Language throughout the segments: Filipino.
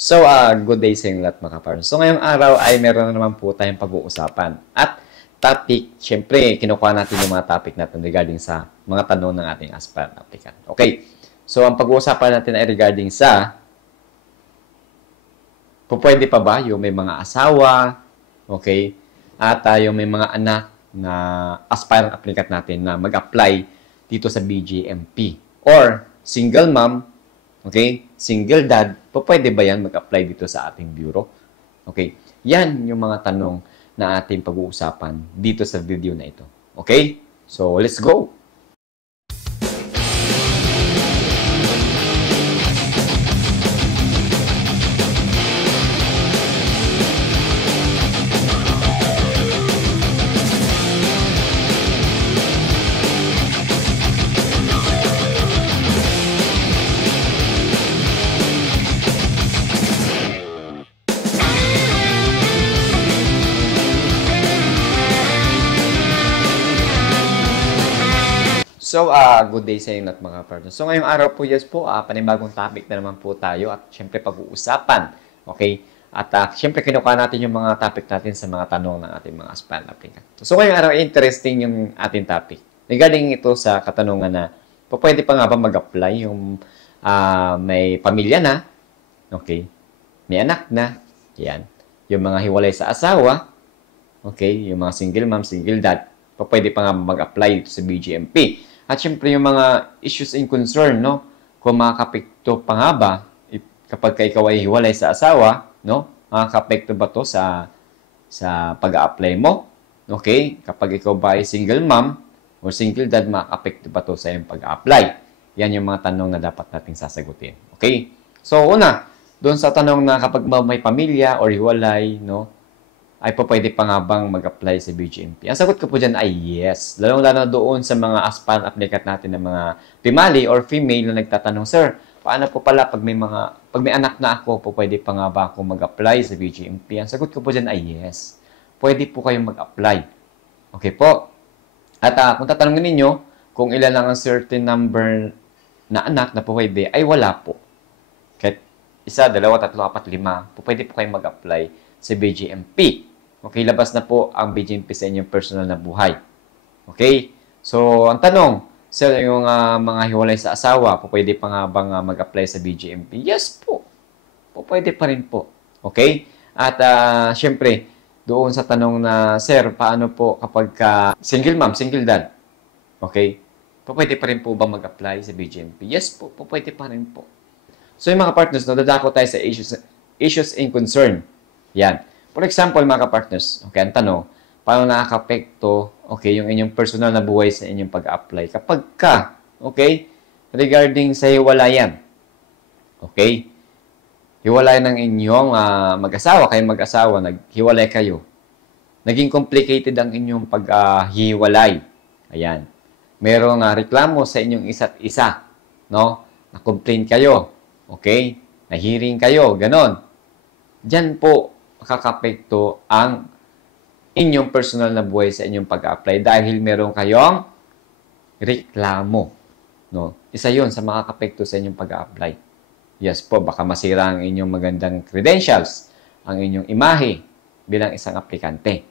Good day sa inyo lahat mga kapartners. So, ngayong araw ay meron na naman po tayong pag-uusapan. At topic, syempre, kinukuha natin yung mga topic natin regarding sa mga tanong ng ating aspirant applicant. Okay. So, ang pag-uusapan natin ay regarding sa pwede pa ba yung may mga asawa, okay, at yung may mga anak na aspirant applicant natin na mag-apply dito sa BGMP. Or, single mom, okay, single dad, pwede ba yan mag-apply dito sa ating bureau? Okay, yan yung mga tanong na ating pag-uusapan dito sa video na ito. Okay, so let's go! Good day sa inyo at mga partners. So, ngayong araw po, yes po, panibagong topic na naman po tayo at syempre pag-uusapan. Okay? At syempre kinukuha natin yung mga topic natin sa mga tanong ng ating mga aspirant applicant. So, ngayong araw, interesting yung ating topic. Regarding ito sa katanungan na, pwede pa nga ba mag-apply yung may pamilya na, okay? May anak na, yan. Yung mga hiwalay sa asawa, okay? Yung mga single mom, single dad, pwede pa nga mag-apply dito sa BGMP. At syempre yung mga issues in concern, no? Kung makakapekto pa nga ba kapag ikaw ay hiwalay sa asawa, no? Makakapekto ba to sa pag-a-apply mo? Okay? Kapag ikaw ba ay single mom or single dad, makakapekto ba to sa iyong pag-a-apply? Yan yung mga tanong na dapat nating sasagutin. Okay? So, una, doon sa tanong na kapag may pamilya or hiwalay, no? Ay pwede pa nga bang mag-apply sa BGMP? Ang sagot ko po dyan ay yes. Lalong-lalo doon sa mga aspirant applicant natin ng mga pimali or female na nagtatanong, Sir, paano po pala pag may anak na ako, pwede pa nga ba ako mag-apply sa BGMP? Ang sagot ko po dyan ay yes. Pwede po kayong mag-apply. Okay po? At kung tatanungin ninyo, kung ilan lang ang certain number na anak na pwede, ay wala po. Kahit 1, 2, 3, 4, 5, pwede po kayong mag-apply sa BGMP. Okay, labas na po ang BGMP sa inyong personal na buhay. Okay? So, ang tanong, sir, yung mga hiwalay sa asawa, pwede pa nga bang mag-apply sa BGMP? Yes po. Pwede pa rin po. Okay? At syempre, doon sa tanong na, sir, paano po kapag single mom, single dad? Okay? Pwede pa rin po ba mag-apply sa BGMP? Yes po. Pwede pa rin po. So, yung mga partners, dadako tayo sa issues in concern. Yan. For example, mga ka-partners, okay, ang tanong, paano nakaka-apekto, okay, yung inyong personal na buhay sa inyong pag-apply kapag okay, regarding sa hiwalayan. Okay? Hiwalay ng inyong mag-asawa, kayong mag-asawa, naghiwalay kayo. Naging complicated ang inyong pag-hiwalay. Ayan. Merong reklamo sa inyong isa't isa, no? Na-complain kayo. Okay? Na-hearing kayo, ganon. Diyan po, makakapekto ang inyong personal na buhay sa inyong pag-apply dahil meron kayong reklamo. No? Isa yun sa makakapekto sa inyong pag-apply. Yes po, baka masira ang inyong magandang credentials, ang inyong imahe bilang isang aplikante.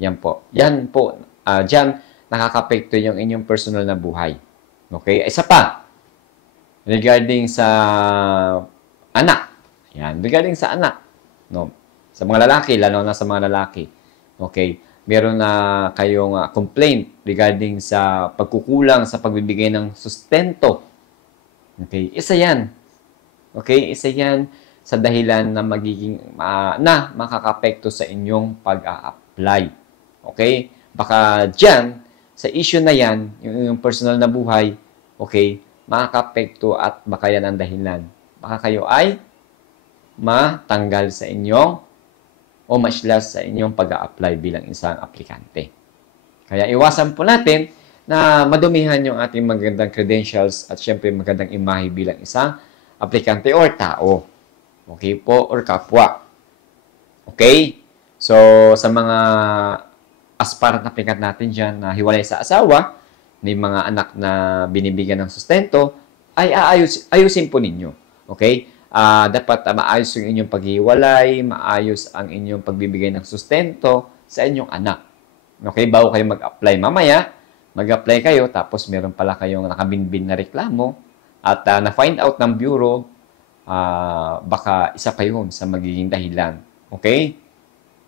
Yan po. Yan po, dyan nakakapekto yung inyong personal na buhay. Okay? Isa pa, regarding sa anak. Yan, regarding sa anak. No? Sa mga lalaki, lalo na sa mga lalaki. Okay? Meron na kayong complaint regarding sa pagkukulang sa pagbibigay ng sustento. Okay? Isa yan. Okay? Isa yan sa dahilan na magiging na makakapekto sa inyong pag-a-apply. Okay? Baka dyan, sa issue na yan, yung inyong personal na buhay, okay, makakapekto at baka yan ang dahilan. Baka kayo ay matanggal sa inyong o maslas sa inyong pag-a-apply bilang isang aplikante. Kaya iwasan po natin na madumihan yung ating magandang credentials at syempre magandang imahe bilang isang aplikante or tao. Okay po? Or kapwa. Okay? So, sa mga aspirant applicant natin dyan na hiwalay sa asawa, may mga anak na binibigyan ng sustento, ay ayusin po ninyo. Okay? dapat maayos yung inyong paghiwalay, maayos ang inyong pagbibigay ng sustento sa inyong anak. Okay, bago kayo mag-apply mamaya, mag-apply kayo, tapos meron pala kayong nakabinbin na reklamo, at na-find out ng bureau, baka isa pa yun sa magiging dahilan. Okay?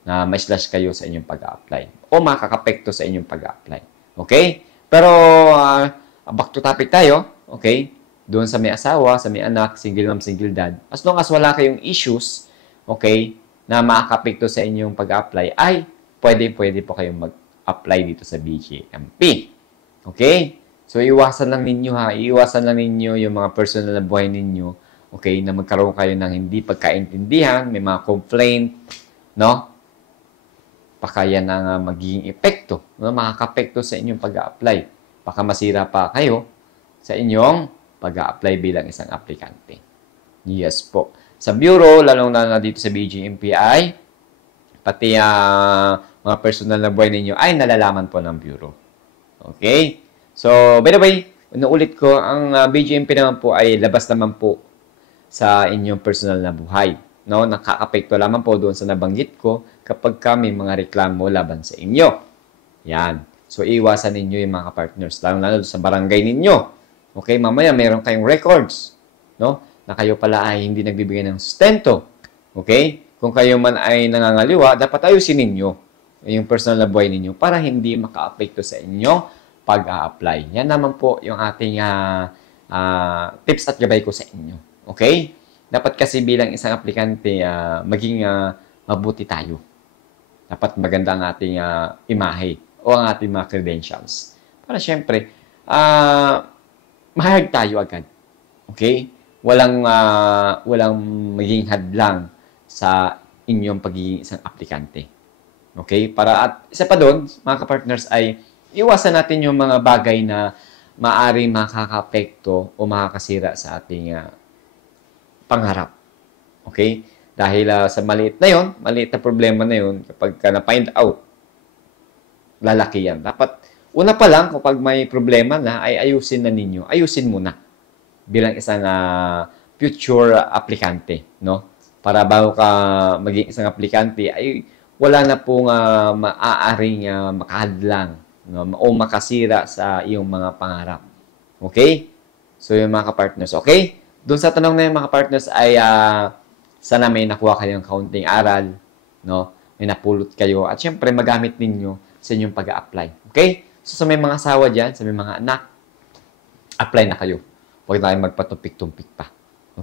Na may slash kayo sa inyong pag-apply. O makakapekto sa inyong pag-apply. Okay? Pero, back to topic tayo. Okay? Doon sa may asawa, sa may anak, single mom, single dad. As long as wala kayong issues, okay, na makakapekto sa inyong pag-apply, ay pwede po kayong mag-apply dito sa BGMP. Okay? So, iwasan lang ninyo ha. Iwasan lang ninyo yung mga personal na buhay ninyo. Okay? Na magkaroon kayo ng hindi pagkaintindihan, may mga complaint, no? Baka yan ang magiging epekto, no? Makakapekto sa inyong pag-a-apply. Baka masira pa kayo sa inyong pag-a-apply bilang isang aplikante. Yes po. Sa bureau, lalong na dito sa BGMPI, pati mga personal na buhay ninyo ay nalalaman po ng bureau. Okay? So, by the way, ulit ko, ang BGMP naman po ay labas naman po sa inyong personal na buhay. No? Nakakapekto lamang po doon sa nabanggit ko kapag kami mga reklamo laban sa inyo. Yan. So, iwasan ninyo yung mga partners, lalo sa barangay ninyo. Okay, mamaya meron kayong records, no? Na kayo pala ay hindi nagbibigay ng sustento. Okay? Kung kayo man ay nangangaliwa, dapat ayusin ninyo yung personal na buhay ninyo para hindi maka-apekto sa inyo pag-a-apply. Yan naman po yung ating tips at gabay ko sa inyo. Okay? Dapat kasi bilang isang aplikante, maging mabuti tayo. Dapat maganda ang ating imahe o ang ating mga credentials. Para syempre, mahayag tayo agad. Okay? Walang maging hadlang sa inyong pagiging isang aplikante. Okay? Para at isa pa doon, mga kapartners, ay iwasan natin yung mga bagay na maaring makakapekto o makakasira sa ating pangarap. Okay? Dahil sa maliit na problema na yun, kapag na-find out, lalaki yan. Dapat, una pa lang, kapag may problema na, ay ayusin na ninyo. Ayusin muna bilang isang future aplikante, no? Para bago ka maging isang aplikante, ay wala na pong maaaring makahadlang, no? O makasira sa iyong mga pangarap. Okay? So, yung mga kapartners, okay? Doon sa tanong na yung mga partners ay sana may nakuha kayong kaunting aral, no? May napulot kayo at syempre magamit ninyo sa inyong pag-a-apply. Okay? So sa may mga asawa dyan, sa may mga anak, apply na kayo. Huwag na kayong magpatumpik-tumpik pa.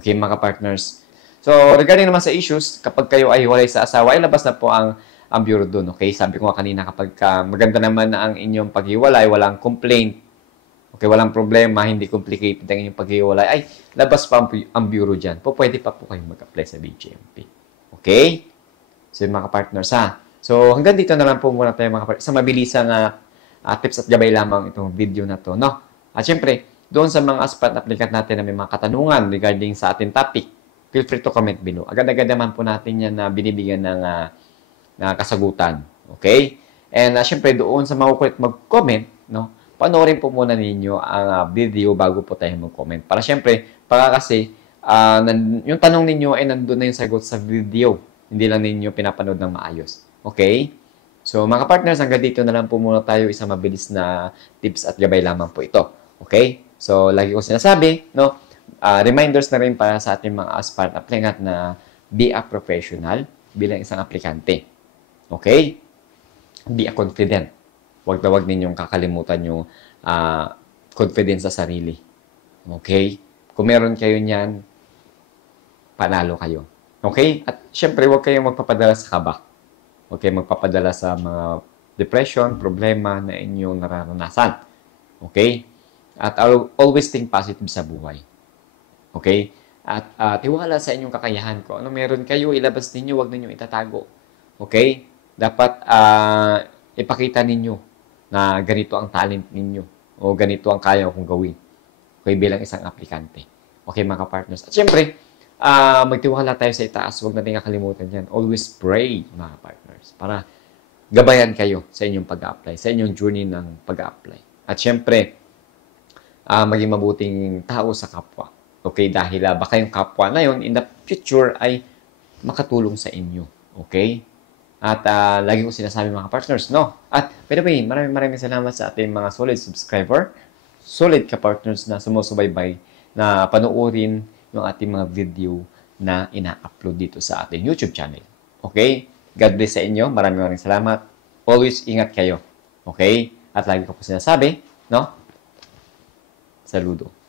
Okay, mga partners. So regarding naman sa issues, kapag kayo ay hiwalay sa asawa, ay labas na po ang bureau doon. Okay? Sabi ko nga kanina, kapag maganda naman na ang inyong paghiwalay, walang complaint, okay, walang problema, hindi complicated ang inyong paghiwalay, ay labas pa ang bureau dyan. Pwede pa po kayong mag-apply sa BGMP. Okay? So, mga partners ha. So, hanggang dito na lang po muna tayo mga partners. Sa mabilisang tips at gabay lamang itong video na to, no? At syempre, doon sa mga aspirant applicant natin na may mga katanungan regarding sa ating topic, feel free to comment below. Agad-agad naman po natin yan na binibigyan ng kasagutan. Okay? And syempre, doon sa mga kulit mag-comment, no? Panoorin po muna ninyo ang video bago po tayo mag-comment. Para syempre, kasi yung tanong ninyo ay nandun na yung sagot sa video. Hindi lang ninyo pinapanood ng maayos. Okay? So, mga partners, hanggang dito na lang po muna tayo. Isang mabilis na tips at gabay lamang po ito. Okay? So, lagi ko sinasabi, no? Reminders na rin para sa ating mga aspirant applicant na be a professional bilang isang aplikante. Okay? Be a confident. Huwag na huwag ninyong kakalimutan yung confidence sa sarili. Okay? Kung meron kayo niyan, panalo kayo. Okay? At syempre, huwag kayong magpapadala sa kaba. Huwag kayong magpapadala sa mga depression, problema na inyong nararanasan. Okay? At always think positive sa buhay. Okay? At tiwala sa inyong kakayahan ko. Ano meron kayo, ilabas ninyo, huwag ninyong itatago. Okay? Dapat ipakita ninyo na ganito ang talent ninyo o ganito ang kaya kong gawin. Okay, bilang isang aplikante. Okay, mga partners. At syempre, magtiwala tayo sa itaas. Huwag natin kakalimutan yan. Always pray, mga partners, para gabayan kayo sa inyong pag-apply, sa inyong journey ng pag-apply. At syempre, maging mabuting tao sa kapwa. Okay? Dahil baka yung kapwa na yun in the future ay makatulong sa inyo. Okay? At lagi ko sinasabi mga partners, no? At by the way, maraming salamat sa ating mga solid subscriber, solid ka-partners na sumusubaybay na panoorin yung ating mga video na ina-upload dito sa ating YouTube channel. Okay? God bless sa inyo. Maraming salamat. Always ingat kayo. Okay? At lagi ko po sinasabi, no? Saludo.